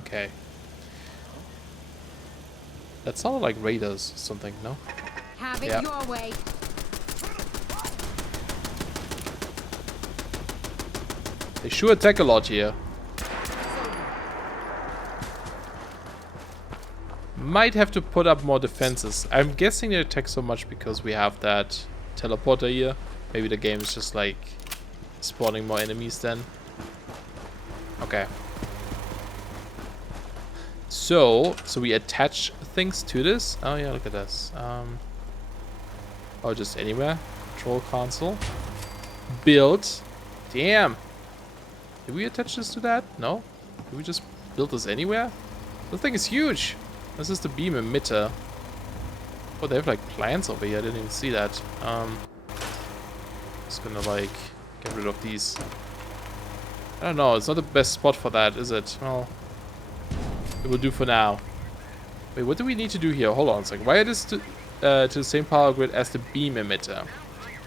Okay. That sounded like raiders or something, no? Have it Yeah. your way. They sure attack a lot here. Might have to put up more defenses. I'm guessing they attack so much because we have that teleporter here. Maybe the game is just like spawning more enemies then. Okay. So we attach things to this. Oh yeah, look at this. Oh, just anywhere. Control console. Build. Damn. Did we attach this to that? No? Did we just build this anywhere? The thing is huge. This is the beam emitter. Oh, they have like plants over here. I didn't even see that. Just gonna like get rid of these. I don't know. It's not the best spot for that, is it? Well, it will do for now. Wait, what do we need to do here? Hold on a second. Wire this to the same power grid as the beam emitter.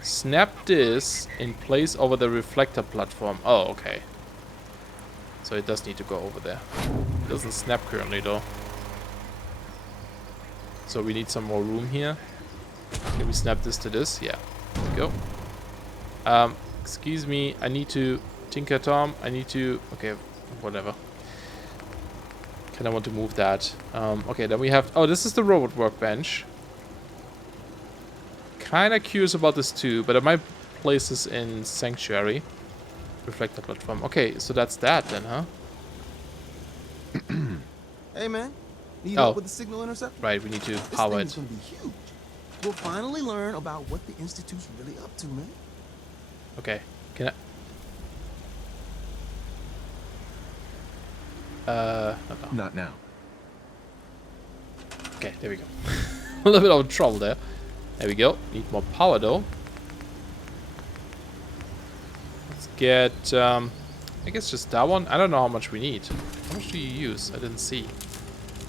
Snap this in place over the reflector platform. Oh, okay. So it does need to go over there. It doesn't snap currently though. So we need some more room here. Can we snap this to this? Yeah. There we go. Excuse me. I need to... Tinker Tom. I need to... Okay, whatever. Kind of want to move that. Okay, then we have... Oh, this is the robot workbench. Kind of curious about this too, but I might place this in Sanctuary. Reflector platform. Okay, so that's that then, huh? Hey man, need help with the signal interceptor? Right, we need to This power thing it. is gonna be huge. We'll finally learn about what the Institute's really up to, man. Okay, can I... no. Not now. Okay, there we go. A little bit of trouble there. There we go. Need more power though. Let's get, I guess just that one. I don't know how much we need. How much do you use? I didn't see.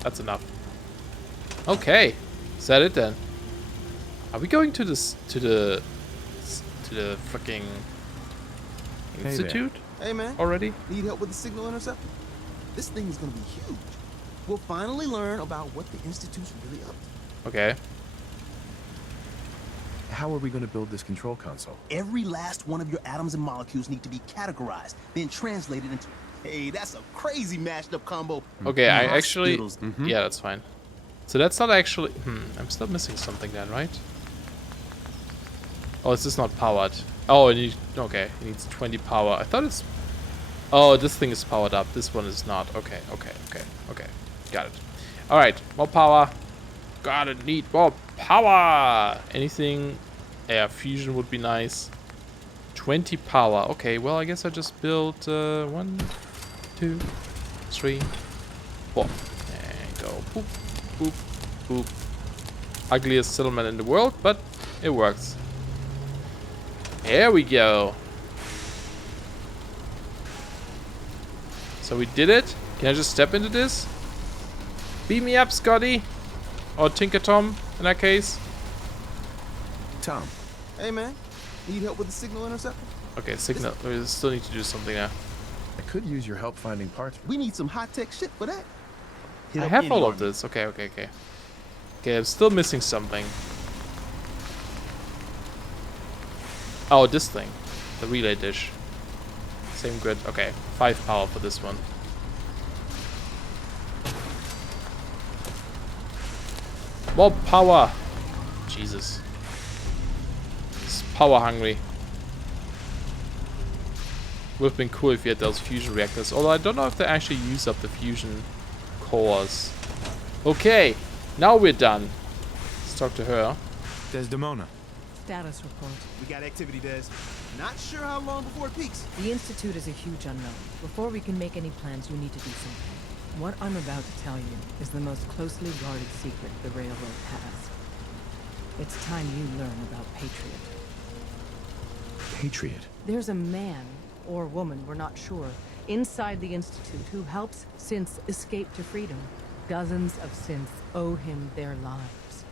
That's enough. Okay, is that it then? Are we going to this to the freaking institute Hey man, already? need help with the signal interceptor? This thing is gonna be huge. We'll finally learn about what the Institute's really up to. Okay. How are we going to build this control console? Every last one of your atoms and molecules need to be categorized, then translated into... Hey, that's a crazy mashed up combo. Okay, I actually... Mm-hmm. Yeah, that's fine. So that's not actually... I'm still missing something then, right? Oh, is this not powered? Oh, it needs... Okay, it needs 20 power. I thought it's... Oh, this thing is powered up. This one is not. Okay. Got it. Alright, more power. Gotta need more power. Anything... Yeah, fusion would be nice. 20 power. Okay, well, I guess I just built 1, 2, 3, 4. And go. Boop, boop, boop. Ugliest settlement in the world, but it works. There we go. So we did it. Can I just step into this? Beam me up, Scotty. Or Tinker Tom, in that case. Tom. Hey man, need help with the signal interceptor? Okay, signal. We still need to do something now. I could use your help finding parts. We need some high-tech shit for that. I have all of this. Okay. Okay, I'm still missing something. Oh, this thing. The relay dish. Same grid. Okay, 5 power for this one. More power! Jesus. It's power hungry. Would have been cool if you had those fusion reactors. Although I don't know if they actually use up the fusion cores. Okay, now we're done. Let's talk to her. Desdemona. Status report. We got activity, Des. Not sure how long before it peaks. The Institute is a huge unknown. Before we can make any plans, you need to do something. What I'm about to tell you is the most closely guarded secret the Railroad has. It's time you learn about Patriot. Patriot. There's a man, or woman, we're not sure, inside the Institute who helps synths escape to freedom. Dozens of synths owe him their lives.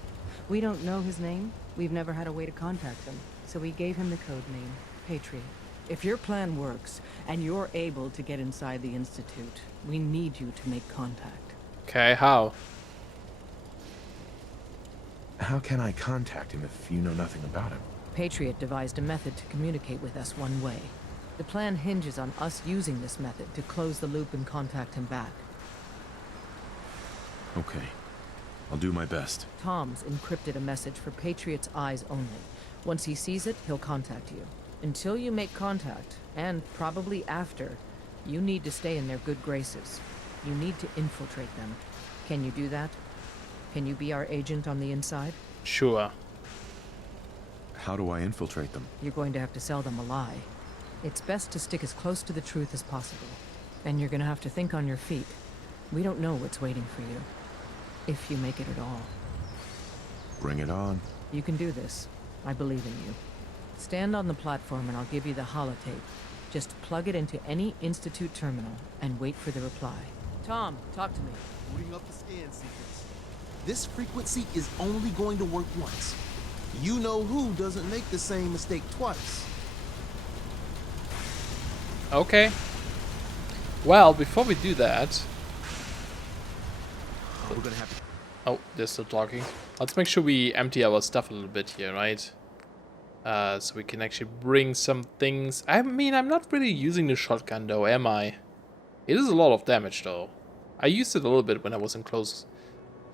We don't know his name. We've never had a way to contact him. So we gave him the code name, Patriot. If your plan works, and you're able to get inside the Institute, we need you to make contact. Okay, how? How can I contact him if you know nothing about him? Patriot devised a method to communicate with us one way. The plan hinges on us using this method to close the loop and contact him back. Okay. I'll do my best. Tom's encrypted a message for Patriot's eyes only. Once he sees it, he'll contact you. Until you make contact, and probably after, you need to stay in their good graces. You need to infiltrate them. Can you do that? Can you be our agent on the inside? Sure. How do I infiltrate them? You're going to have to sell them a lie. It's best to stick as close to the truth as possible. And you're gonna have to think on your feet. We don't know what's waiting for you. If you make it at all. Bring it on. You can do this. I believe in you. Stand on the platform and I'll give you the holotape. Just plug it into any Institute terminal and wait for the reply. Tom, talk to me. Booting up the scan sequence. This frequency is only going to work once. You know who doesn't make the same mistake twice. Okay. Well, before we do that... We're gonna have to... Oh, they're still talking. Let's make sure we empty our stuff a little bit here, right? So we can actually bring some things. I mean, I'm not really using the shotgun though, am I? It is a lot of damage though. I used it a little bit when I was in close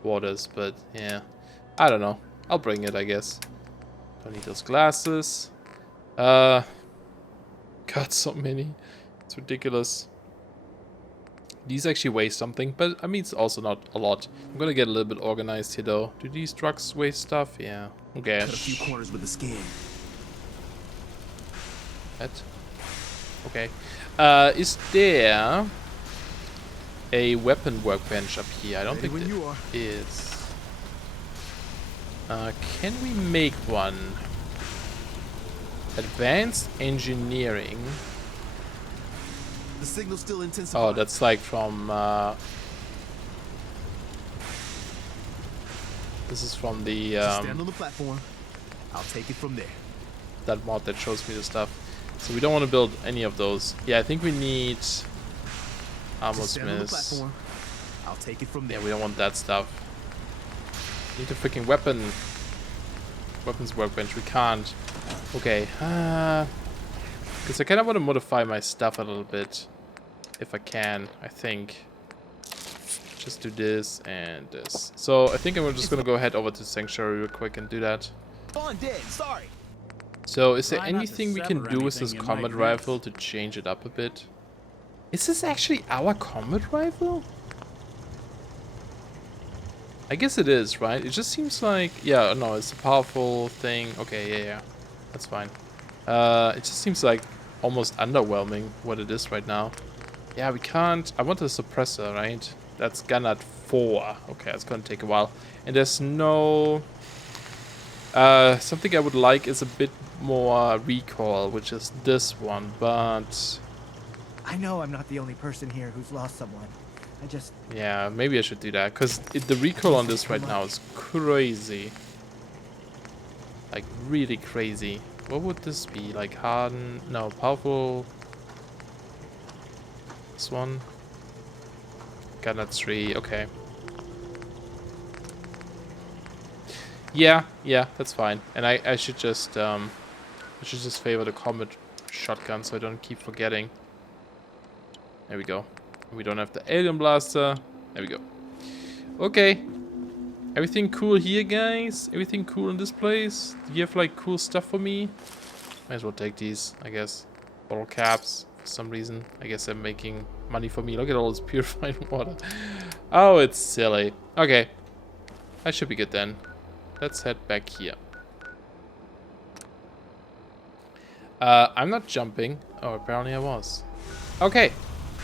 quarters, but yeah. I don't know. I'll bring it, I guess. Don't need those glasses. God, so many. It's ridiculous. These actually weigh something, but I mean, it's also not a lot. I'm gonna get a little bit organized here though. Do these trucks weigh stuff? Yeah. Okay. Cut a few corners with the scan. That. Okay. Is there a weapon workbench up here? I don't think there is. Can we make one? Advanced engineering. The signal's still intensifying. Oh, that's like from. This is from the. Stand on the platform. I'll take it from there. That mod that shows me the stuff. So we don't want to build any of those. Yeah, I think we need. Almost miss. I'll take it from there. Yeah, we don't want that stuff. Need a freaking weapons workbench. We can't. Okay. Because I kind of want to modify my stuff a little bit. If I can, I think. Just do this and this. So I think I'm just going to go head over to Sanctuary real quick and do that. Dead. Sorry. So is there Try not to anything we can sever do with this anything you combat might rifle to change it up a bit? Is this actually our combat rifle? I guess it is, right? It just seems like... Yeah, no, it's a powerful thing. Okay, yeah. That's fine. It just seems like almost underwhelming what it is right now. Yeah, we can't... I want a suppressor, right? That's gun at 4. Okay, it's gonna take a while. And there's no... something I would like is a bit more recoil, which is this one, but... I know I'm not the only person here who's lost someone. I just... Yeah, maybe I should do that, because the recoil on this right now is crazy. Like, really crazy. What would this be? Like, harden... No, powerful... This one? Gun at 3, okay. Yeah, that's fine. And I should just favor the combat shotgun so I don't keep forgetting. There we go. We don't have the alien blaster. There we go. Okay. Everything cool here, guys? Everything cool in this place? Do you have like cool stuff for me? Might as well take these, I guess. Bottle caps for some reason. I guess they're making money for me. Look at all this purified water. Oh, it's silly. Okay. I should be good then. Let's head back here. I'm not jumping. Oh, apparently I was. Okay.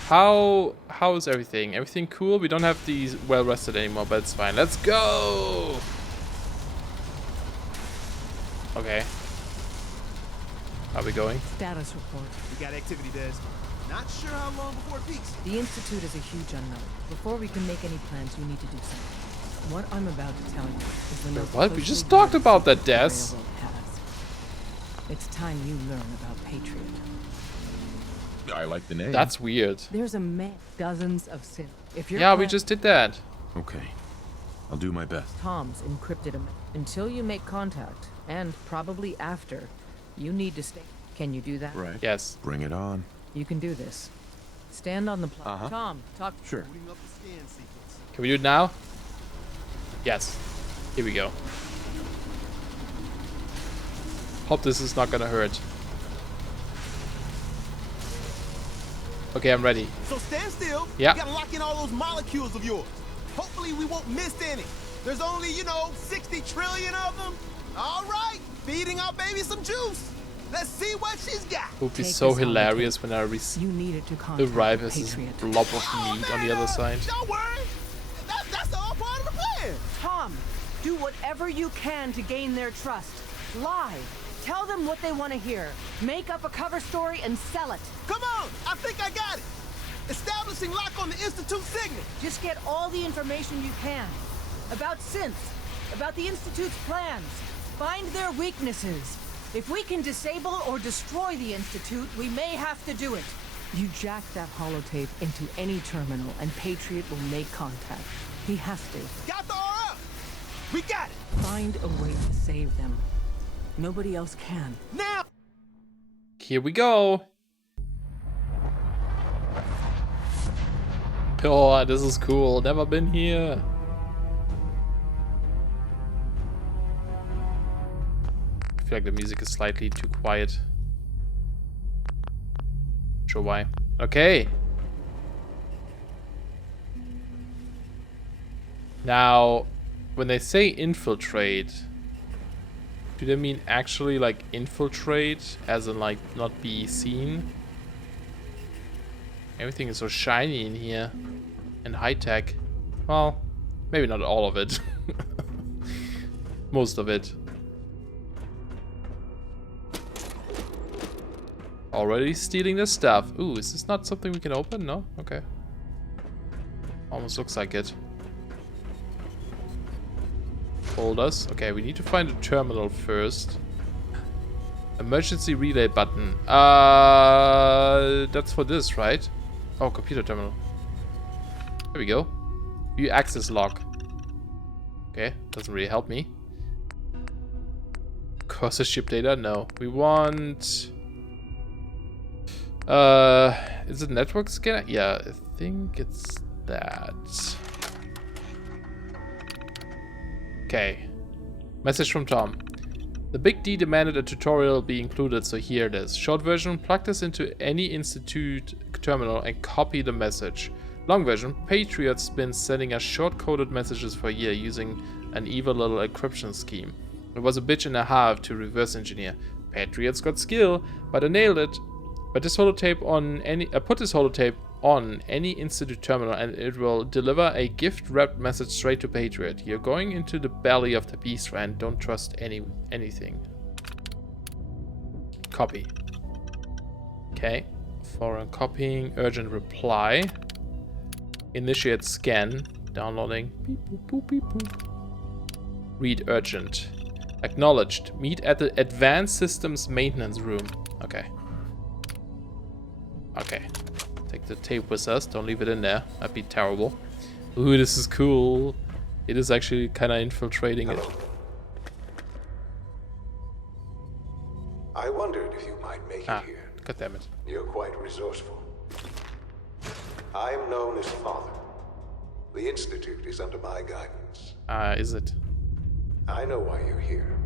How is everything? Everything cool? We don't have these well rested anymore, but it's fine. Let's go! Okay. How are we going? Status report. We got activity, Des. Not sure how long before it peaks. The Institute is a huge unknown. Before we can make any plans, you need to do something. What I'm about to tell you is the most... What? We just talked about that, Des. It's time you learn about Patriot. I like the name. That's weird. There's a man, dozens of sin. If you're Yeah, we just did that. Okay. I'll do my best. Tom's encrypted him until you make contact, and probably after. You need to stay. Can you do that? Right. Yes. Bring it on. You can do this. Stand on the platform. Tom, talk. Sure. Booting up the scan sequence. Can we do it now? Yes. Here we go. Hope this is not gonna hurt. Okay, I'm ready. So stand still. Yeah. You gotta lock in all those molecules of yours. Hopefully we won't miss any. There's only, 60 trillion of them. All right, feeding our baby some juice. Let's see what she's got. It would be Take so this on the hilarious when I receive You needed to contact arrive as this Patriot. blob of meat on the other side. Don't worry. That's all part of the plan. Tom, do whatever you can to gain their trust. Lie. Tell them what they want to hear. Make up a cover story and sell it. Come on, I think I got it. Establishing lock on the Institute signal. Just get all the information you can. About synths, about the Institute's plans. Find their weaknesses. If we can disable or destroy the Institute, we may have to do it. You jack that holotape into any terminal and Patriot will make contact. He has to. Got the RF. We got it. Find a way to save them. Nobody else can. Now. Here we go. Oh, this is cool. Never been here. I feel like the music is slightly too quiet. Sure why. Okay. Now, when they say infiltrate, do they mean actually like infiltrate, as in like not be seen? Everything is so shiny in here and high tech. Well, maybe not all of it. Most of it. Already stealing the stuff. Ooh, is this not something we can open? No? Okay. Almost looks like it. Folders. Okay, we need to find a terminal first. Emergency relay button. That's for this, right? Oh, computer terminal. There we go. View access log. Okay, doesn't really help me. Cursor ship data? No. We want... is it network scanner? Yeah, I think it's that. Okay. Message from Tom. The Big D demanded a tutorial be included, so here it is. Short version, plug this into any Institute terminal and copy the message. Long version, Patriot's been sending us short-coded messages for a year using an evil little encryption scheme. It was a bitch and a half to reverse engineer. Patriot's got skill, but I nailed it. But this holotape on any put this holotape on any Institute terminal and it will deliver a gift-wrapped message straight to Patriot. You're going into the belly of the beast, and don't trust anything. Copy. Okay. For copying, urgent reply. Initiate scan. Downloading. Beep, boop, boop, beep, boop. Read urgent. Acknowledged. Meet at the Advanced Systems Maintenance Room. Okay. Okay. Take the tape with us. Don't leave it in there. That'd be terrible. Ooh, this is cool. It is actually kind of infiltrating it. I wondered if you might make it here. God damn it. You're quite resourceful. I am known as Father. The Institute is under my guidance. Is it? I know why you're here.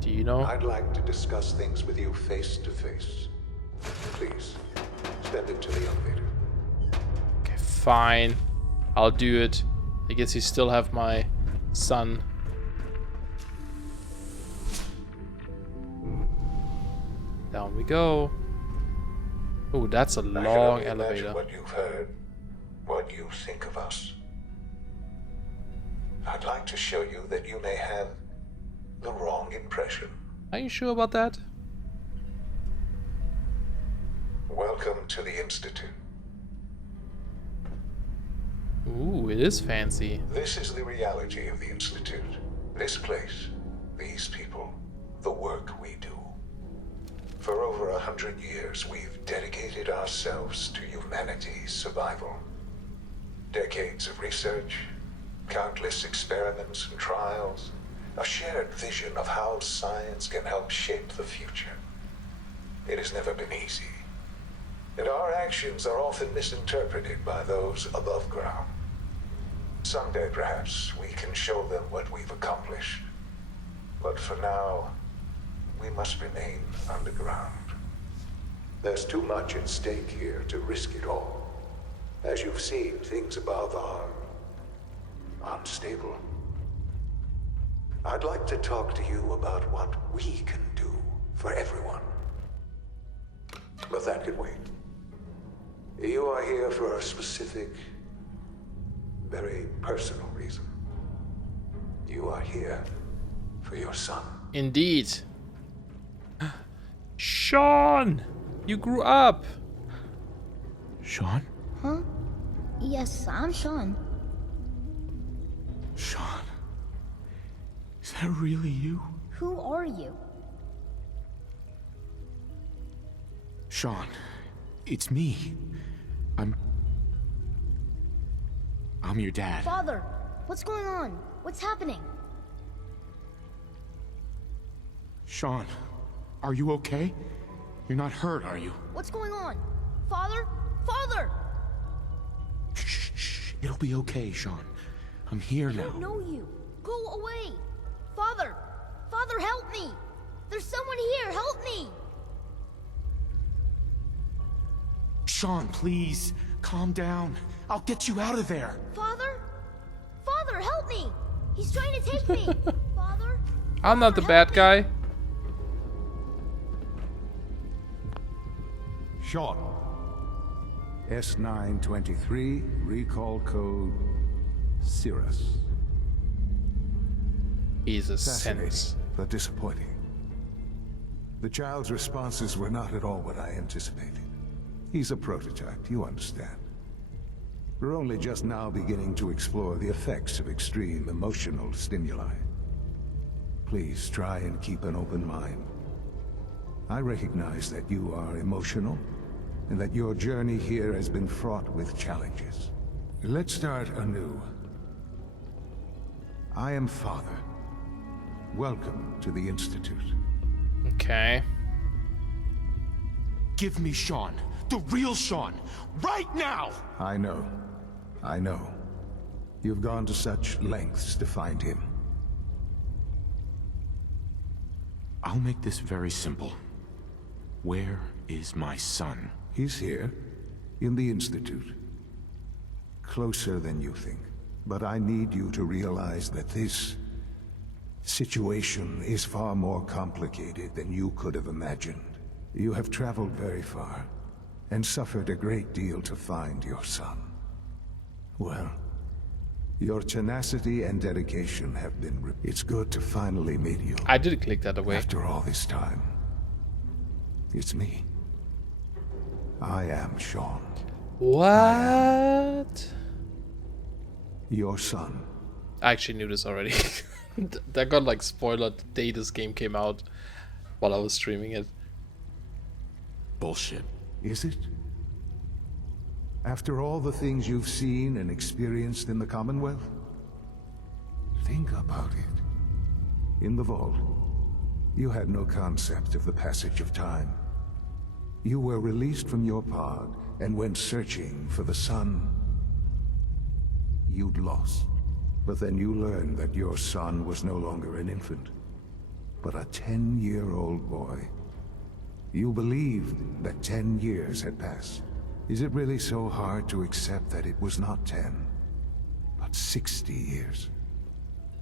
Do you know? I'd like to discuss things with you face to face. Please, step into the elevator. Okay, fine. I'll do it. I guess you still have my son. Down we go. Oh, that's a I can long only imagine elevator. what you've heard, what you think of us. I'd like to show you that you may have the wrong impression. Are you sure about that? Welcome to the Institute. Ooh, it is fancy. This is the reality of the Institute. This place, these people, the work we do. For over 100 years, we've dedicated ourselves to humanity's survival. Decades of research, countless experiments and trials, a shared vision of how science can help shape the future. It has never been easy, and our actions are often misinterpreted by those above ground. Someday, perhaps, we can show them what we've accomplished. But for now, we must remain underground. There's too much at stake here to risk it all. As you've seen, things above are unstable. I'd like to talk to you about what we can do for everyone. But that can wait. You are here for a specific, very personal reason. You are here for your son. Indeed. Sean! You grew up! Sean? Huh? Yes, I'm Sean. Sean? Is that really you? Who are you? Sean, it's me. I'm your dad. Father, what's going on? What's happening? Sean, are you okay? You're not hurt, are you? What's going on? Father? Father! Shh, shh. It'll be okay, Sean. I'm here I now. don't know you. Go away! Father! Father, help me! There's someone here, help me! Sean, please, calm down. I'll get you out of there. Father? Father, help me! He's trying to take me! Father? I'm not the Father, bad help me. guy. Sean. S923, recall code Cirrus. He's a Fascinating, sense. but disappointing. The child's responses were not at all what I anticipated. He's a prototype, you understand. We're only just now beginning to explore the effects of extreme emotional stimuli. Please try and keep an open mind. I recognize that you are emotional, and that your journey here has been fraught with challenges. Let's start anew. I am Father. Welcome to the Institute. Okay. Give me Sean. The real Sean. Right now! I know. I know. You've gone to such lengths to find him. I'll make this very simple. Where is my son? He's here, in the Institute. Closer than you think. But I need you to realize that this situation is far more complicated than you could have imagined. You have traveled very far, and suffered a great deal to find your son. Well, your tenacity and dedication have been It's good to finally meet you. I did click that away. After all this time, it's me. I am Sean, What? your son. I actually knew this already. That got like spoiled the day this game came out while I was streaming it. Bullshit. Is it? After all the things you've seen and experienced in the Commonwealth? Think about it. In the vault, you had no concept of the passage of time. You were released from your pod and went searching for the son you'd lost. But then you learned that your son was no longer an infant, but a 10-year-old boy. You believed that 10 years had passed. Is it really so hard to accept that it was not 10, but 60 years?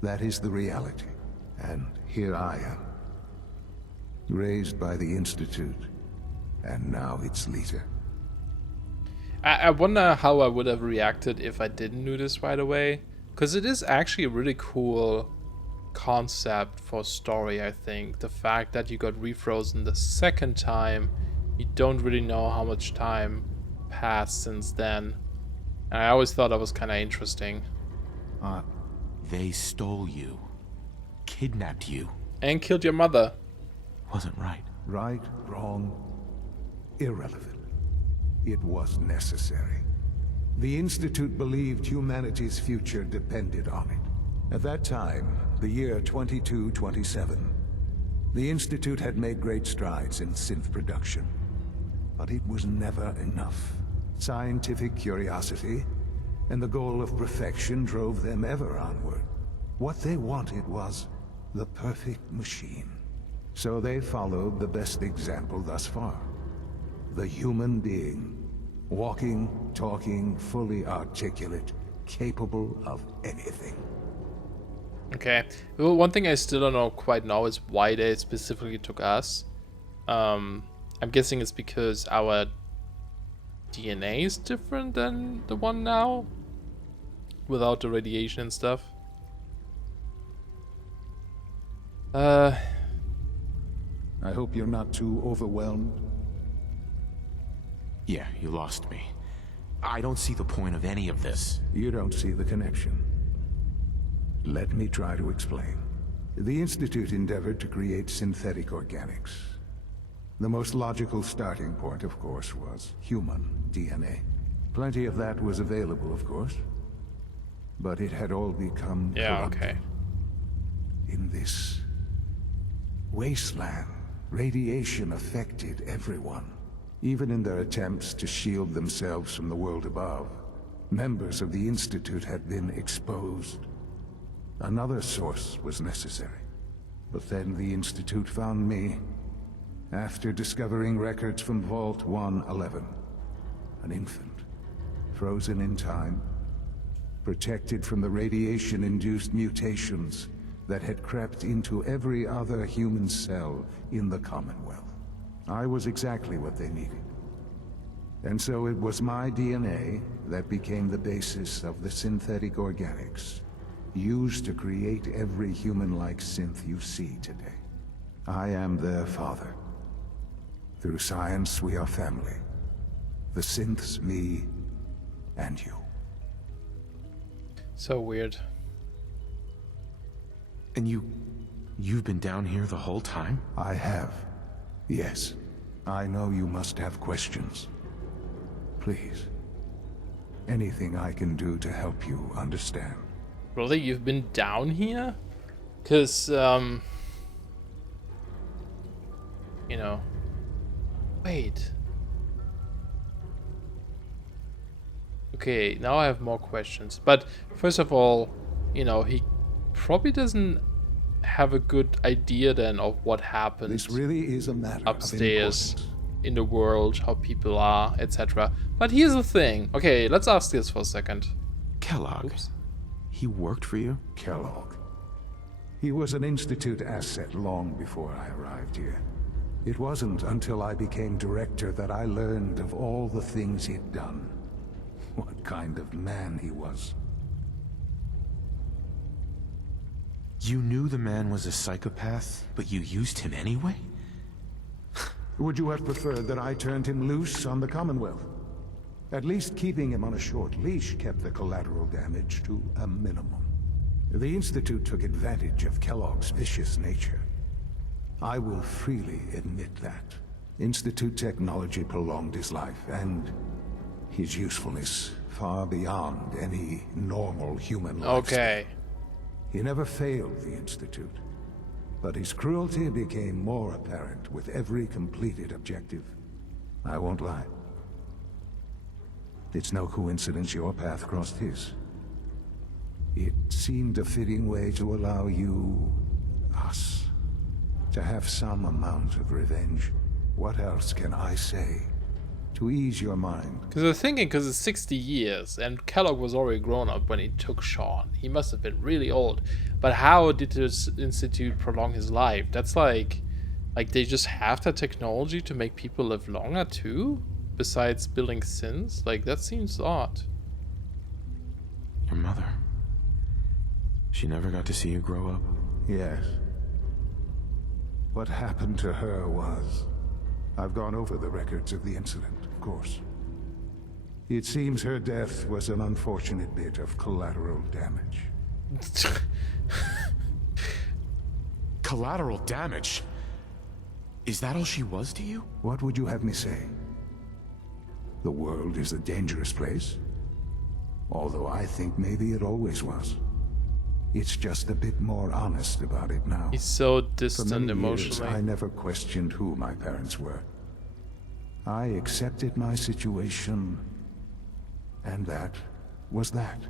That is the reality. And here I am, raised by the Institute, and now its leader. I wonder how I would have reacted if I didn't do this right away. Because it is actually a really cool concept for story, I think. The fact that you got refrozen the second time, you don't really know how much time passed since then. And I always thought that was kind of interesting. They stole you. Kidnapped you. And killed your mother. Wasn't right. Right, wrong, irrelevant. It was necessary. The Institute believed humanity's future depended on it. At that time, the year 2227, the Institute had made great strides in synth production. But it was never enough. Scientific curiosity and the goal of perfection drove them ever onward. What they wanted was the perfect machine. So they followed the best example thus far. The human being. Walking, talking, fully articulate, capable of anything. Okay. Well, one thing I still don't know quite now is why they specifically took us. I'm guessing it's because our DNA is different than the one now, without the radiation and stuff. I hope you're not too overwhelmed. Yeah, you lost me. I don't see the point of any of this. You don't see the connection. Let me try to explain. The Institute endeavored to create synthetic organics. The most logical starting point, of course, was human DNA. Plenty of that was available, of course. But it had all become corrupted. Okay. In this wasteland, radiation affected everyone. Even in their attempts to shield themselves from the world above, members of the Institute had been exposed. Another source was necessary. But then the Institute found me, after discovering records from Vault 111. An infant, frozen in time, protected from the radiation-induced mutations that had crept into every other human cell in the Commonwealth. I was exactly what they needed. And so it was my DNA that became the basis of the synthetic organics, used to create every human-like synth you see today. I am their father. Through science, we are family. The synths, me, and you. So weird. And you've been down here the whole time? I have. Yes. I know you must have questions. Please. Anything I can do to help you understand. Really? You've been down here? Because, you know... Wait. Okay, now I have more questions. But, first of all, you know, he probably doesn't have a good idea then of what happened. This really is a matter upstairs of importance. In the world, how people are, etc. But here's the thing. Okay, let's ask this for a second. Kellogg. Oops. He worked for you? Kellogg. He was an Institute asset long before I arrived here. It wasn't until I became director that I learned of all the things he'd done. What kind of man he was. You knew the man was a psychopath, but you used him anyway? Would you have preferred that I turned him loose on the Commonwealth? At least keeping him on a short leash kept the collateral damage to a minimum. The Institute took advantage of Kellogg's vicious nature. I will freely admit that. Institute technology prolonged his life, and his usefulness far beyond any normal human lifespan. Okay. He never failed the Institute, but his cruelty became more apparent with every completed objective. I won't lie. It's no coincidence your path crossed his. It seemed a fitting way to allow you, us, to have some amount of revenge. What else can I say to ease your mind? Because I'm thinking, because it's 60 years, and Kellogg was already grown up when he took Sean. He must have been really old. But how did this Institute prolong his life? That's like they just have that technology to make people live longer too? Besides building synths? Like, that seems odd. Your mother. She never got to see you grow up? Yes. What happened to her was... I've gone over the records of the incident, of course. It seems her death was an unfortunate bit of collateral damage. Collateral damage? Is that all she was to you? What would you have me say? The world is a dangerous place? Although I think maybe it always was. It's just a bit more honest about it now. He's so For distant many years, emotionally. I never questioned who my parents were. I accepted my situation, and that was that.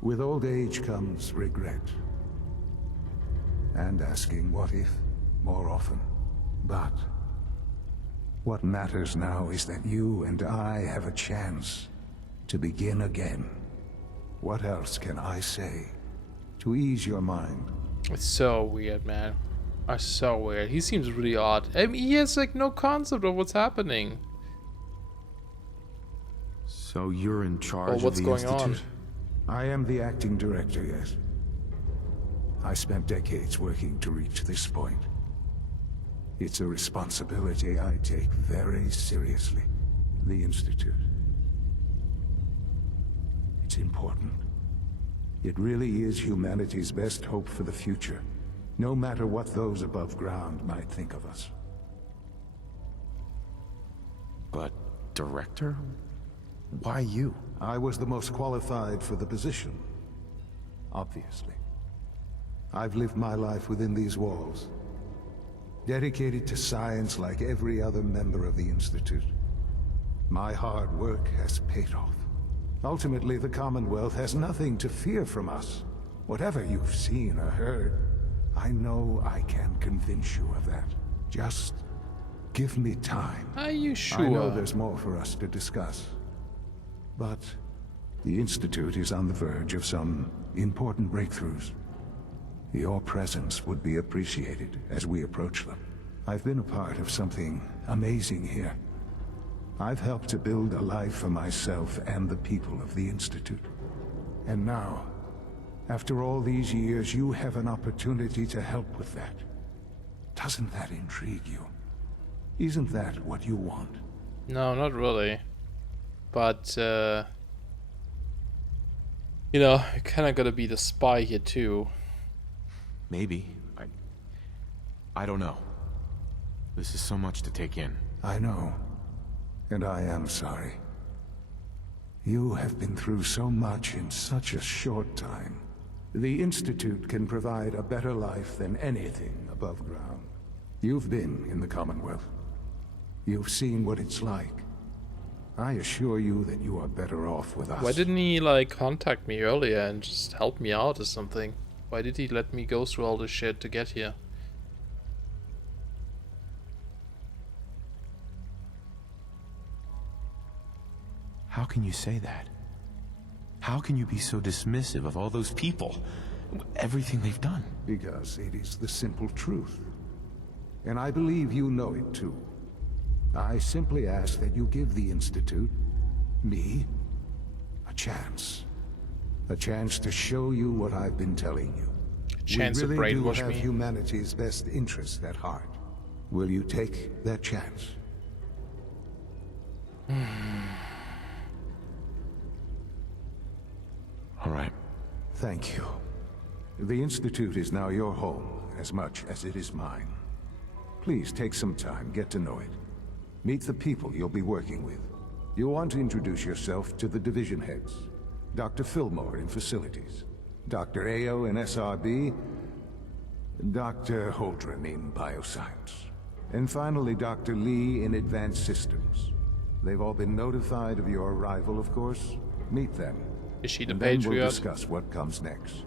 With old age comes regret. And asking what if more often. But what matters now is that you and I have a chance to begin again. What else can I say to ease your mind? It's so weird, man. Are so weird. He seems really odd. I mean, he has like no concept of what's happening. So you're in charge Or of what's the going Institute? I am the acting director, yes. I spent decades working to reach this point. It's a responsibility I take very seriously. The Institute. It's important. It really is humanity's best hope for the future, no matter what those above ground might think of us. But, director? Why you? I was the most qualified for the position, obviously. I've lived my life within these walls, dedicated to science like every other member of the Institute. My hard work has paid off. Ultimately, the Commonwealth has nothing to fear from us. Whatever you've seen or heard, I know I can convince you of that. Just give me time. Are you sure? I know there's more for us to discuss. But the Institute is on the verge of some important breakthroughs. Your presence would be appreciated as we approach them. I've been a part of something amazing here. I've helped to build a life for myself and the people of the Institute. And now, after all these years, you have an opportunity to help with that. Doesn't that intrigue you? Isn't that what you want? No, not really. But, you know, you kind of gotta be the spy here too. Maybe. I don't know. This is so much to take in. I know. And I am sorry. You have been through so much in such a short time. The Institute can provide a better life than anything above ground. You've been in the Commonwealth. You've seen what it's like. I assure you that you are better off with us. Why didn't he, like, contact me earlier and just help me out or something? Why did he let me go through all this shit to get here? How can you say that? How can you be so dismissive of all those people? Everything they've done? Because it is the simple truth. And I believe you know it too. I simply ask that you give the Institute, me, a chance. A chance to show you what I've been telling you. Chance to we really do brainwash have me. humanity's best interest at heart. Will you take that chance? All right. Thank you. The Institute is now your home, as much as it is mine. Please take some time, get to know it. Meet the people you'll be working with. You'll want to introduce yourself to the division heads. Dr. Fillmore in Facilities, Dr. Ao in SRB, Dr. Holdren in Bioscience, and finally Dr. Lee in Advanced Systems. They've all been notified of your arrival, of course. Meet them. Is she the And then we'll patriot? discuss what comes next.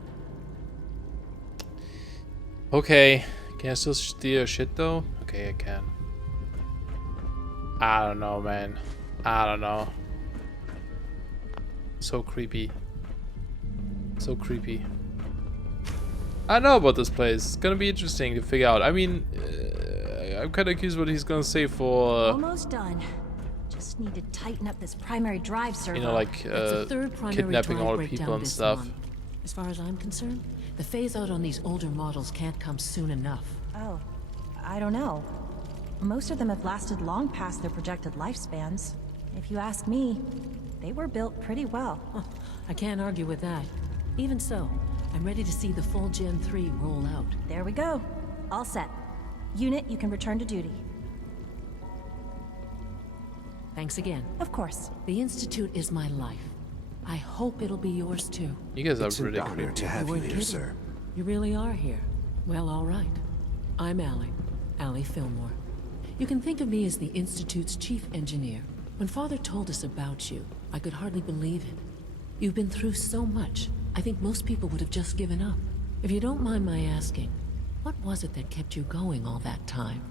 Okay. Can I still steal shit though? Okay, I can. I don't know, man. I don't know. So creepy. So creepy. I don't know about this place. It's gonna be interesting to figure out. I mean, I'm kind of curious what he's gonna say for, Almost done. Just need to tighten up this primary drive servo. you know, like It's the third primary kidnapping drive all the breakdown people and this stuff. month. As far as I'm concerned, the phase out on these older models can't come soon enough. Oh, I don't know. Most of them have lasted long past their projected lifespans. If you ask me, they were built pretty well. Huh, I can't argue with that. Even so, I'm ready to see the full Gen 3 roll out. There we go. All set. Unit, you can return to duty. Thanks again. Of course. The Institute is my life. I hope it'll be yours too. You guys It's are an really honor creepy. to have you weren't here, kidding. sir. You really are here. Well, all right. I'm Allie Fillmore. You can think of me as the Institute's chief engineer. When Father told us about you, I could hardly believe it. You've been through so much, I think most people would have just given up. If you don't mind my asking, what was it that kept you going all that time?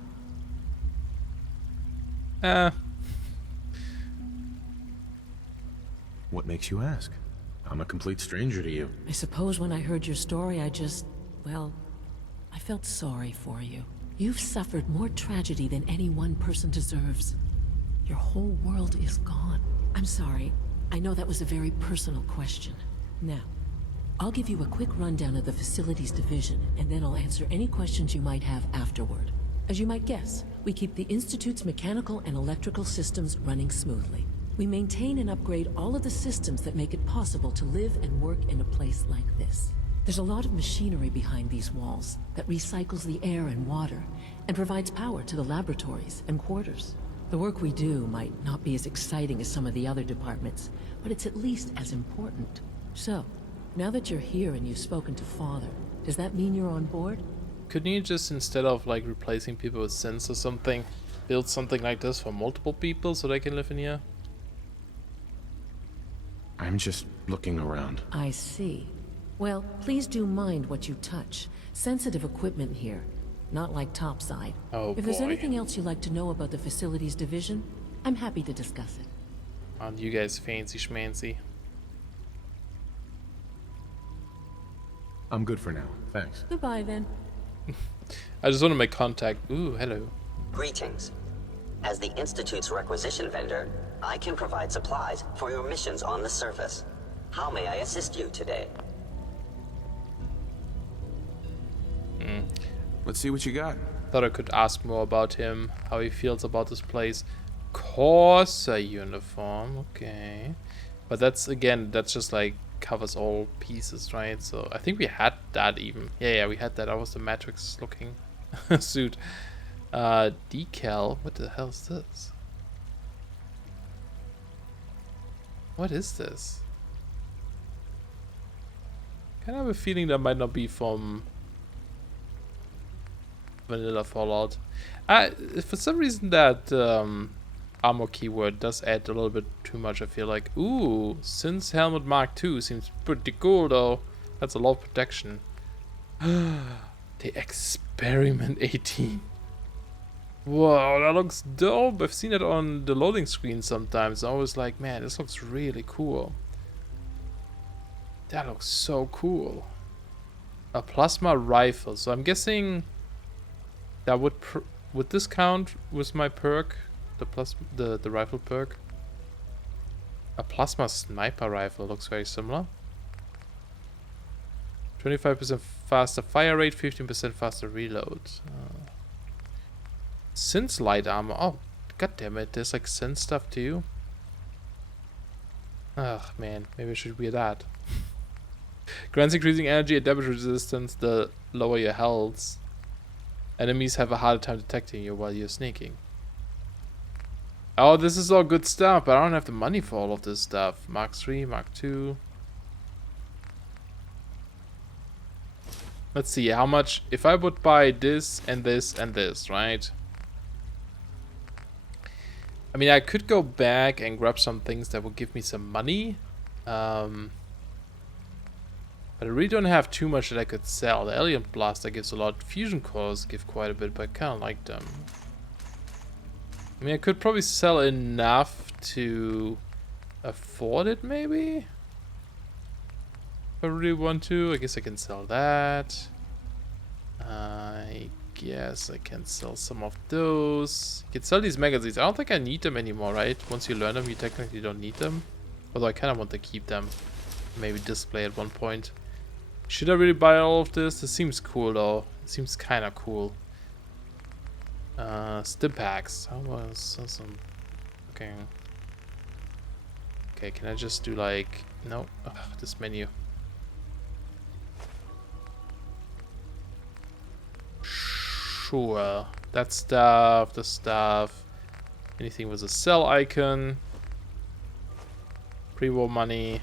What makes you ask? I'm a complete stranger to you. I suppose when I heard your story, well, I felt sorry for you. You've suffered more tragedy than any one person deserves. Your whole world is gone. I'm sorry. I know that was a very personal question. Now, I'll give you a quick rundown of the Facilities Division, and then I'll answer any questions you might have afterward. As you might guess, we keep the Institute's mechanical and electrical systems running smoothly. We maintain and upgrade all of the systems that make it possible to live and work in a place like this. There's a lot of machinery behind these walls that recycles the air and water and provides power to the laboratories and quarters. The work we do might not be as exciting as some of the other departments, but it's at least as important. So, now that you're here and you've spoken to Father, does that mean you're on board? Couldn't you just, instead of like replacing people with synths or something, build something like this for multiple people so they can live in here? I'm just looking around. I see. Well, please do mind what you touch. Sensitive equipment here, not like topside. Oh, if there's boy. anything else you'd like to know about the Facilities Division, I'm happy to discuss it. Aren't you guys fancy schmancy? I'm good for now. Thanks. Goodbye then. I just want to make contact. Ooh, hello. Greetings. As the Institute's requisition vendor, I can provide supplies for your missions on the surface. How may I assist you today? Let's see what you got. Thought I could ask more about him, how he feels about this place. Corsa uniform, okay. But that's, again, that's just like covers all pieces, right? So I think we had that even. Yeah, we had that. That was the Matrix looking suit. Decal. What the hell is this? What is this? Kind of have a feeling that might not be from Vanilla Fallout. For some reason that armor keyword does add a little bit too much, I feel like. Ooh, Synth Helmet Mark II seems pretty cool though. That's a lot of protection. The Experiment 18. Whoa, that looks dope. I've seen it on the loading screen sometimes. I was like, man, this looks really cool. That looks so cool. A plasma rifle. So I'm guessing that would this count with my perk, the rifle perk? A plasma sniper rifle looks very similar. 25% faster fire rate, 15% faster reload. Synth light armor. Oh, god damn it! There's like synth stuff too. Ugh, man, maybe I should wear that. Grants increasing energy and damage resistance the lower your health. Enemies have a harder time detecting you while you're sneaking. Oh, this is all good stuff, but I don't have the money for all of this stuff. Mark 3, Mark 2. Let's see, how much... If I would buy this and this and this, right? I mean, I could go back and grab some things that would give me some money. But I really don't have too much that I could sell. The Alien Blaster gives a lot. Fusion cores give quite a bit, but I kind of like them. I mean, I could probably sell enough to afford it, maybe? If I really want to. I guess I can sell that. I guess I can sell some of those. You can sell these magazines. I don't think I need them anymore, right? Once you learn them, you technically don't need them. Although I kind of want to keep them. Maybe display at one point. Should I really buy all of this? This seems cool though. It seems kind of cool. Stim packs. How was some? Okay. Okay, can I just do like no? Ugh, this menu. Sure. That stuff. The stuff. Anything with a sell icon. Pre-war money.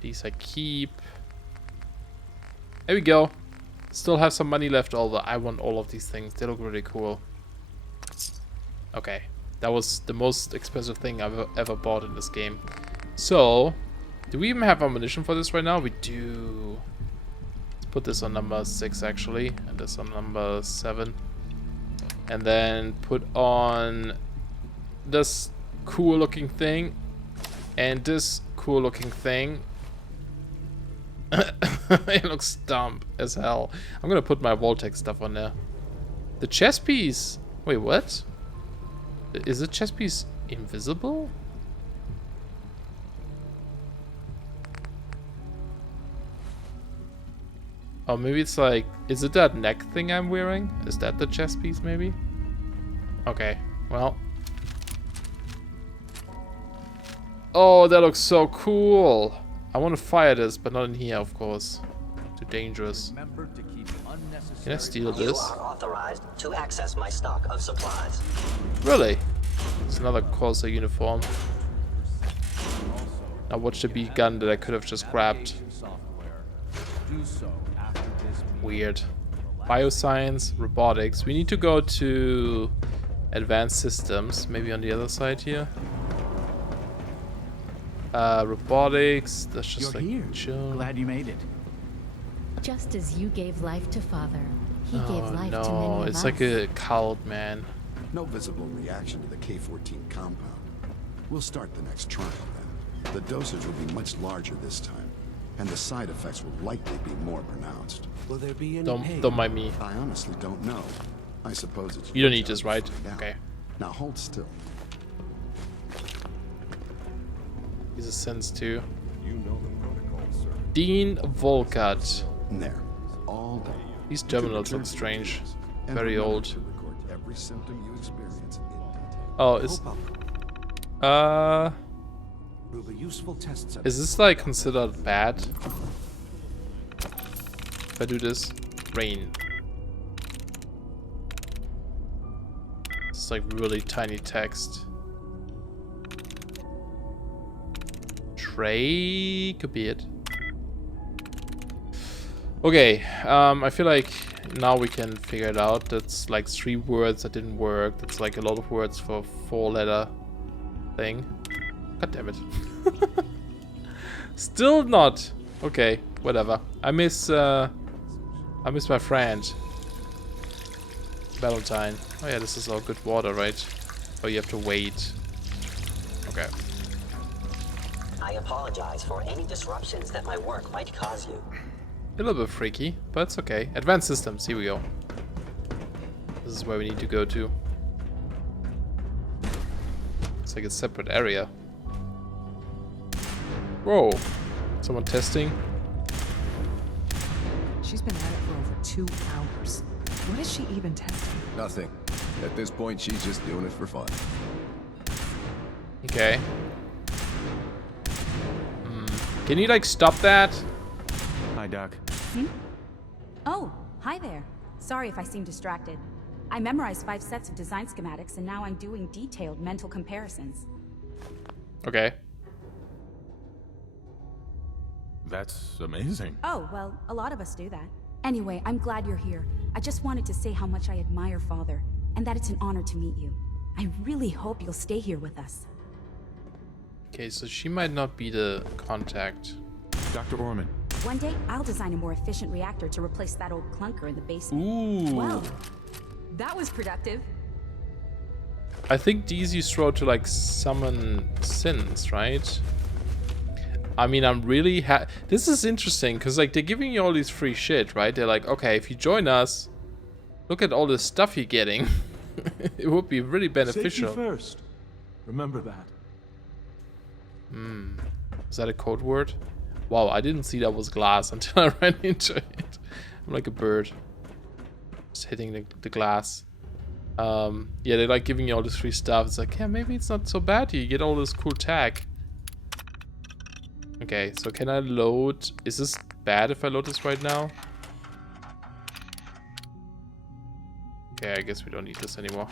These I keep. There we go. Still have some money left, although I want all of these things. They look really cool. Okay. That was the most expensive thing I've ever bought in this game. So, do we even have ammunition for this right now? We do. Let's put this on number 6 actually, and this on number 7. And then put on this cool looking thing and this cool looking thing. It looks dumb as hell. I'm gonna put my Voltec stuff on there. The chess piece. Wait, what? Is the chess piece invisible? Oh, maybe it's like... Is it that neck thing I'm wearing? Is that the chess piece, maybe? Okay, well. Oh, that looks so cool. I want to fire this, but not in here, of course. Too dangerous. Can I steal You this? are authorized to access my stock of supplies. Really? It's another Corsair uniform. Now watch the big gun that I could have just grabbed. Weird. Bioscience, robotics. We need to go to advanced systems. Maybe on the other side here. Robotics. That's just You're like here. chill. Glad you made it. Just as you gave life to Father, he gave life to many No, of it's us. like a cult, man. No visible reaction to the K-14 compound. We'll start the next trial then. The dosage will be much larger this time, and the side effects will likely be more pronounced. Will there be any Don't mind me. I honestly don't know. I suppose it's... You don't need this, right? Okay. Now hold still. He's a sense too. You know the protocol, sir. Dean Volkat. There. All day. These terminals look strange. And Very remember old. to record every symptom you experience in detail. Oh, is Prove a useful test set. is this like considered bad? If I do this, rain. It's like really tiny text. Tray could be it. Okay, I feel like now we can figure it out. That's like 3 words that didn't work. That's like a lot of words for a 4-letter thing. God damn it. Still not. Okay, whatever. I miss my friend. Valentine. Oh yeah, this is all good water, right? Oh, you have to wait. Okay. I apologize for any disruptions that my work might cause you. A little bit freaky, but it's okay. Advanced systems, here we go. This is where we need to go to. It's like a separate area. Whoa. Someone testing? She's been at it for over 2 hours. What is she even testing? Nothing. At this point, she's just doing it for fun. Okay. Can you like stop that? Hi, Doc. Oh, hi there. Sorry if I seem distracted. I memorized 5 sets of design schematics and now I'm doing detailed mental comparisons. Okay. That's amazing. Oh, well, a lot of us do that. Anyway, I'm glad you're here. I just wanted to say how much I admire Father, and that it's an honor to meet you. I really hope you'll stay here with us. Okay, so she might not be the contact. Dr. Orman. One day, I'll design a more efficient reactor to replace that old clunker in the basement. Ooh. Well, that was productive. I think these you throw to like summon sins, right? I mean, I'm really this is interesting because like they're giving you all these free shit, right? They're like, okay, if you join us, look at all the stuff you're getting. It would be really beneficial. Safety first. Remember that. Is that a code word? Wow, I didn't see that was glass until I ran into it. I'm like a bird. Just hitting the glass. Yeah, they're like giving you all this free stuff. It's like, yeah, maybe it's not so bad here. You get all this cool tech. Okay, so can I load? Is this bad if I load this right now? Okay, I guess we don't need this anymore.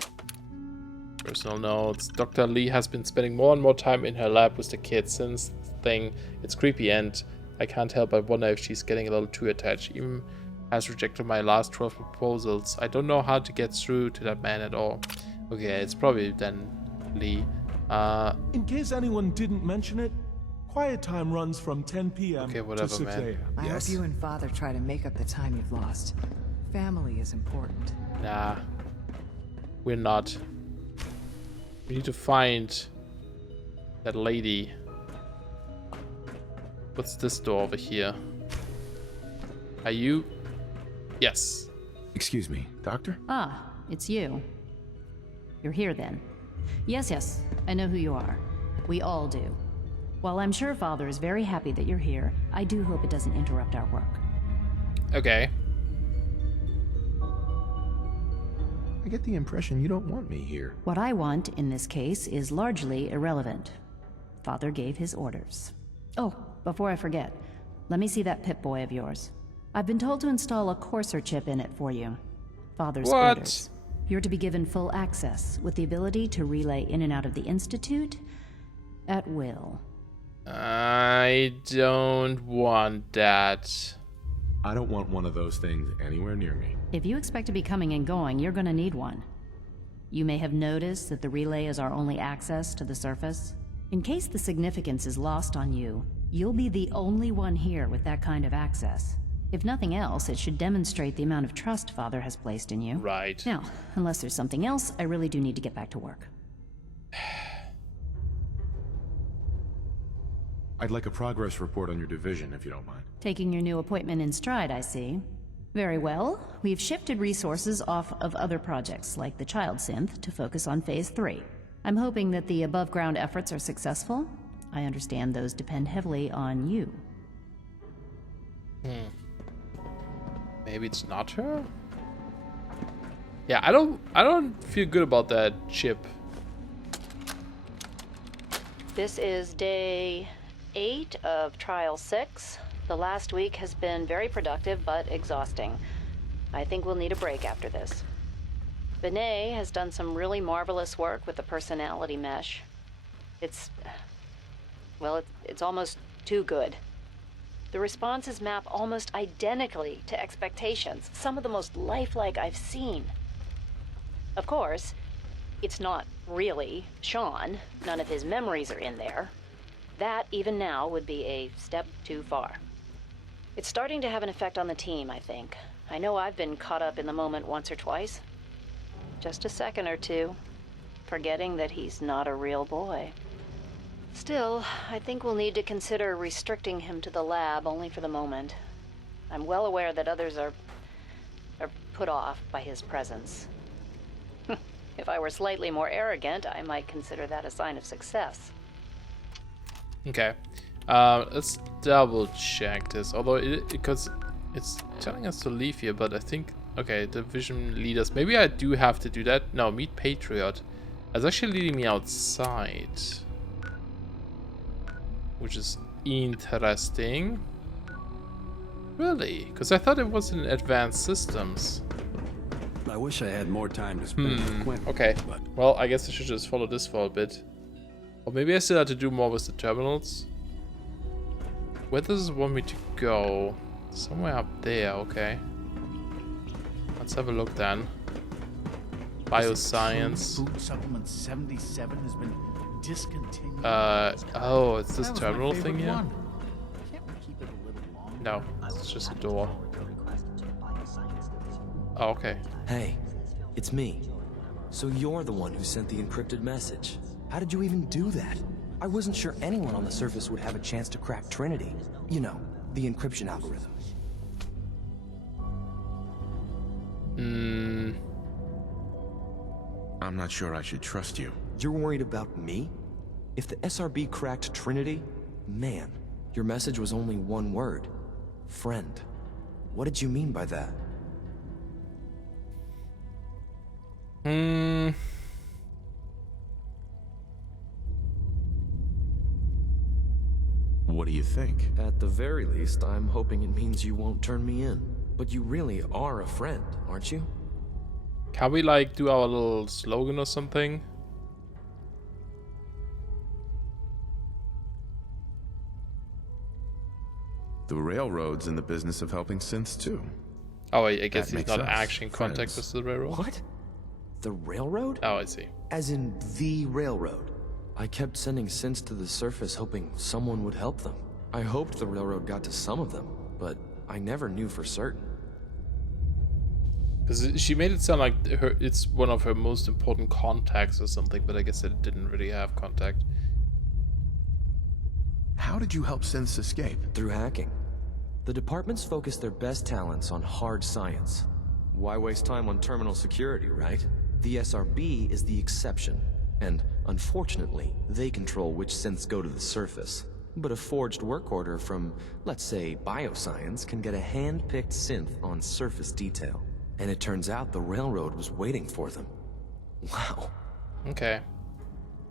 Personal notes. Dr. Lee has been spending more and more time in her lab with the kids since the thing. It's creepy, and I can't help but wonder if she's getting a little too attached. Even has rejected my last 12 proposals. I don't know how to get through to that man at all. Okay, it's probably then Lee. In case anyone didn't mention it, quiet time runs from 10 p.m. Okay, whatever, to 6 man. a.m. I hope you and Father try to make up the time you've lost. Family is important. Nah. We're not. We need to find that lady. What's this door over here? Are you? Yes. Excuse me, Doctor? Ah, it's you. You're here then. Yes, I know who you are. We all do. While I'm sure Father is very happy that you're here, I do hope it doesn't interrupt our work. Okay. I get the impression you don't want me here. What I want in this case is largely irrelevant. Father gave his orders. Oh, before I forget, let me see that Pip-Boy of yours. I've been told to install a Courser chip in it for you. Father's orders. You're to be given full access, with the ability to relay in and out of the Institute at will. I don't want that. I don't want one of those things anywhere near me. If you expect to be coming and going, you're gonna need one. You may have noticed that the relay is our only access to the surface. In case the significance is lost on you, you'll be the only one here with that kind of access. If nothing else, it should demonstrate the amount of trust Father has placed in you. Right. Now, unless there's something else, I really do need to get back to work. I'd like a progress report on your division, if you don't mind. Taking your new appointment in stride, I see. Very well. We've shifted resources off of other projects, like the Child Synth, to focus on Phase 3. I'm hoping that the above-ground efforts are successful. I understand those depend heavily on you. Maybe it's not her? Yeah, I don't feel good about that chip. This is day 8 of Trial 6. The last week has been very productive, but exhausting. I think we'll need a break after this. Benet has done some really marvelous work with the personality mesh. It's almost too good. The responses map almost identically to expectations, some of the most lifelike I've seen. Of course, it's not really Sean. None of his memories are in there. That, even now, would be a step too far. It's starting to have an effect on the team, I think. I know I've been caught up in the moment once or twice. Just a second or two, forgetting that he's not a real boy. Still, I think we'll need to consider restricting him to the lab only for the moment. I'm well aware that others are put off by his presence. If I were slightly more arrogant, I might consider that a sign of success. Okay. Let's double check this. Although because it's telling us to leave here, but I think okay, division leaders. Maybe I do have to do that. No, meet Patriot. It's actually leading me outside, which is interesting. Really? Because I thought it was in advanced systems. I wish I had more time to spend with Quinn. Okay. Well, I guess I should just follow this for a bit. Or maybe I still have to do more with the terminals. Where does it want me to go? Somewhere up there, okay. Let's have a look then. Bioscience. Food supplement 77 has been discontinued. Oh, it's this terminal thing here? One. Can't we keep it a little longer? No, it's just a door. Oh, okay. Hey, it's me. So you're the one who sent the encrypted message. How did you even do that? I wasn't sure anyone on the surface would have a chance to crack Trinity. You know, the encryption algorithm. I'm not sure I should trust you. You're worried about me? If the SRB cracked Trinity, man, your message was only one word. Friend. What did you mean by that? What do you think? At the very least, I'm hoping it means you won't turn me in. But you really are a friend, aren't you? Can we like do our little slogan or something? The railroad's in the business of helping synths too. Oh, I guess That he's makes not us actually in contact friends. with the railroad. What? The railroad? Oh, I see. As in the railroad. I kept sending synths to the surface hoping someone would help them. I hoped the railroad got to some of them, but I never knew for certain. Because she made it sound like it's one of her most important contacts or something, but I guess it didn't really have contact. How did you help synths escape? Through hacking. The departments focus their best talents on hard science. Why waste time on terminal security, right? The SRB is the exception, and unfortunately, they control which synths go to the surface. But a forged work order from, let's say, bioscience can get a hand-picked synth on surface detail. And it turns out the railroad was waiting for them. Wow. Okay.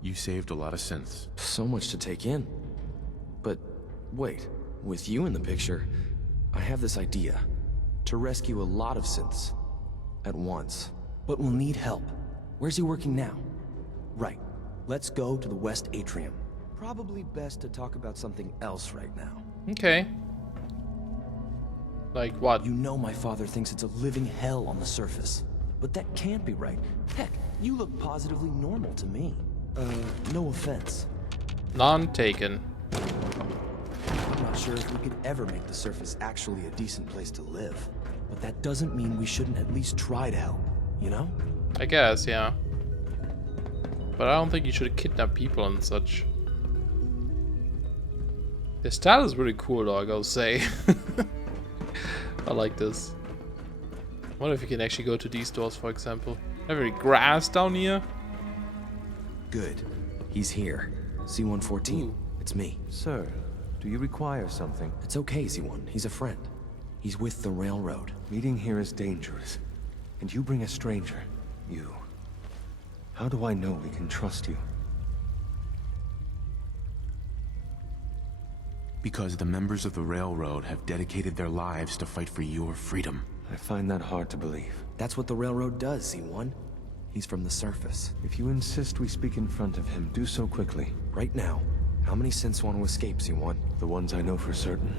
You saved a lot of synths. So much to take in. But wait, with you in the picture, I have this idea. To rescue a lot of synths at once. But we'll need help. Where's he working now? Right. Let's go to the West Atrium. Probably best to talk about something else right now. Okay. Like what? You know my father thinks it's a living hell on the surface. But that can't be right. Heck, you look positively normal to me. No offense. None taken. I'm not sure if we could ever make the surface actually a decent place to live. But that doesn't mean we shouldn't at least try to help, you know? I guess, yeah. But I don't think you should kidnap people and such. The style is really cool though, I gotta say. I like this. I wonder if you can actually go to these doors, for example. Have any grass down here? Good. He's here. C-114. Ooh. It's me. Sir, do you require something? It's okay, Z1. He's a friend. He's with the railroad. Meeting here is dangerous. And you bring a stranger. You. How do I know we can trust you? Because the members of the railroad have dedicated their lives to fight for your freedom. I find that hard to believe. That's what the railroad does, Z1. He's from the surface. If you insist we speak in front of him, do so quickly. Right now, how many synths want to escape, Z1? The ones I know for certain.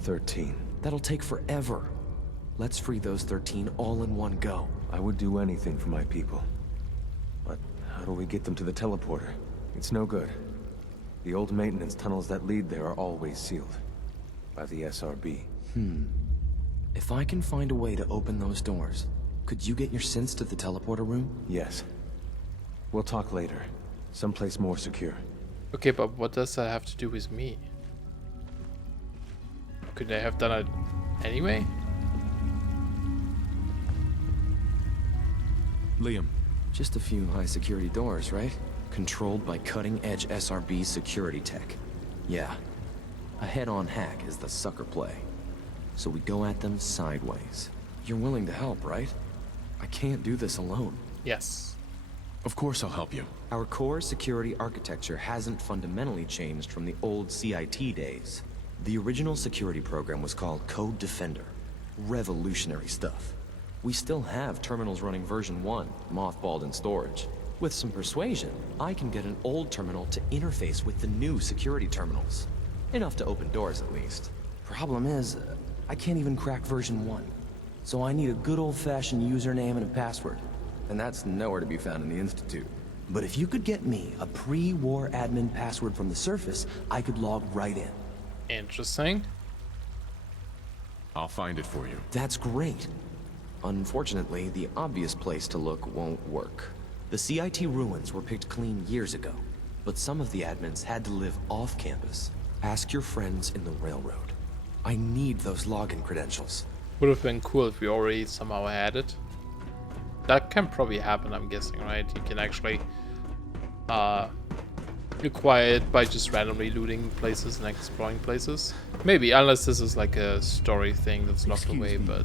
13. That'll take forever. Let's free those 13 all in one go. I would do anything for my people. But how do we get them to the teleporter? It's no good. The old maintenance tunnels that lead there are always sealed. By the SRB. If I can find a way to open those doors, could you get your synths to the teleporter room? Yes. We'll talk later. Someplace more secure. Okay, but what does that have to do with me? Could they have done it anyway? Liam. Just a few high security doors, right? Controlled by cutting-edge SRB security tech. Yeah. A head-on hack is the sucker play. So we go at them sideways. You're willing to help, right? I can't do this alone. Yes. Of course I'll help you. Our core security architecture hasn't fundamentally changed from the old CIT days. The original security program was called Code Defender. Revolutionary stuff. We still have terminals running version 1, mothballed in storage. With some persuasion, I can get an old terminal to interface with the new security terminals. Enough to open doors, at least. Problem is, I can't even crack version 1. So I need a good old-fashioned username and a password. And that's nowhere to be found in the Institute. But if you could get me a pre-war admin password from the surface, I could log right in. Interesting. I'll find it for you. That's great. Unfortunately, the obvious place to look won't work. The CIT ruins were picked clean years ago, but some of the admins had to live off campus. Ask your friends in the railroad. I need those login credentials. Would have been cool if we already somehow had it. That can probably happen, I'm guessing, right? You can actually acquire it by just randomly looting places and exploring places. Maybe, unless this is like a story thing that's locked away, but...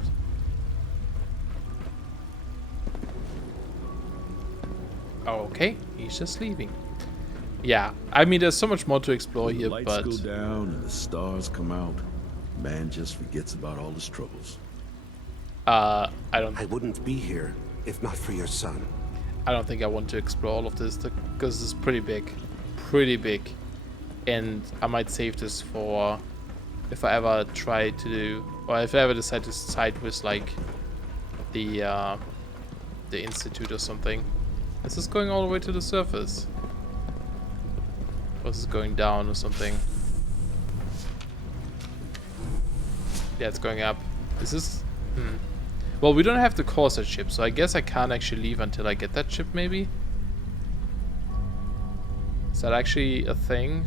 Oh, okay, he's just leaving. Yeah, I mean, there's so much more to explore here, Lights but... go down and the stars come out. Man just forgets about all his troubles. I don't... I wouldn't be here if not for your son. I don't think I want to explore all of this because it's pretty big. Pretty big. And I might save this for if I ever try to do, or if I ever decide to side with like the institute or something. Is this going all the way to the surface? Or is it going down or something? Yeah, it's going up. Is this... Well, we don't have the Corsair chip, so I guess I can't actually leave until I get that chip, maybe? Is that actually a thing?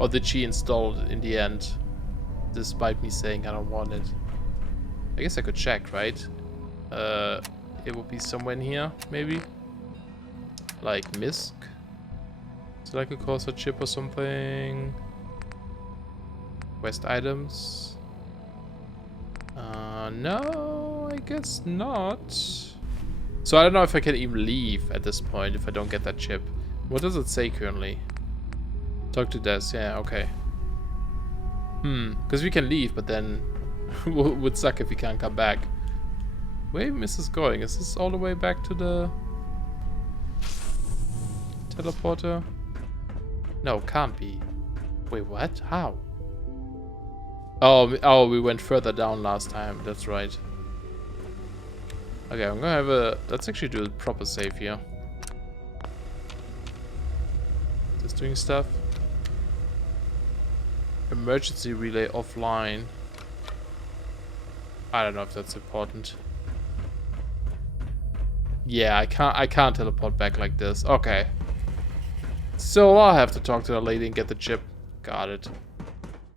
Or did she install it in the end? Despite me saying I don't want it. I guess I could check, right? It would be somewhere in here, maybe? Like MISC? Is it like a Corsair chip or something? Quest items? No, I guess not. So I don't know if I can even leave at this point if I don't get that chip. What does it say currently? Talk to Des, yeah, okay. Because we can leave, but then would suck if we can't come back. Where is this going? Is this all the way back to the teleporter? No, can't be. Wait, what? How? Oh, we went further down last time. That's right. Okay, I'm gonna have a... Let's actually do a proper save here. Just doing stuff. Emergency relay offline. I don't know if that's important. Yeah, I can't teleport back like this. Okay. So I'll have to talk to the lady and get the chip. Got it.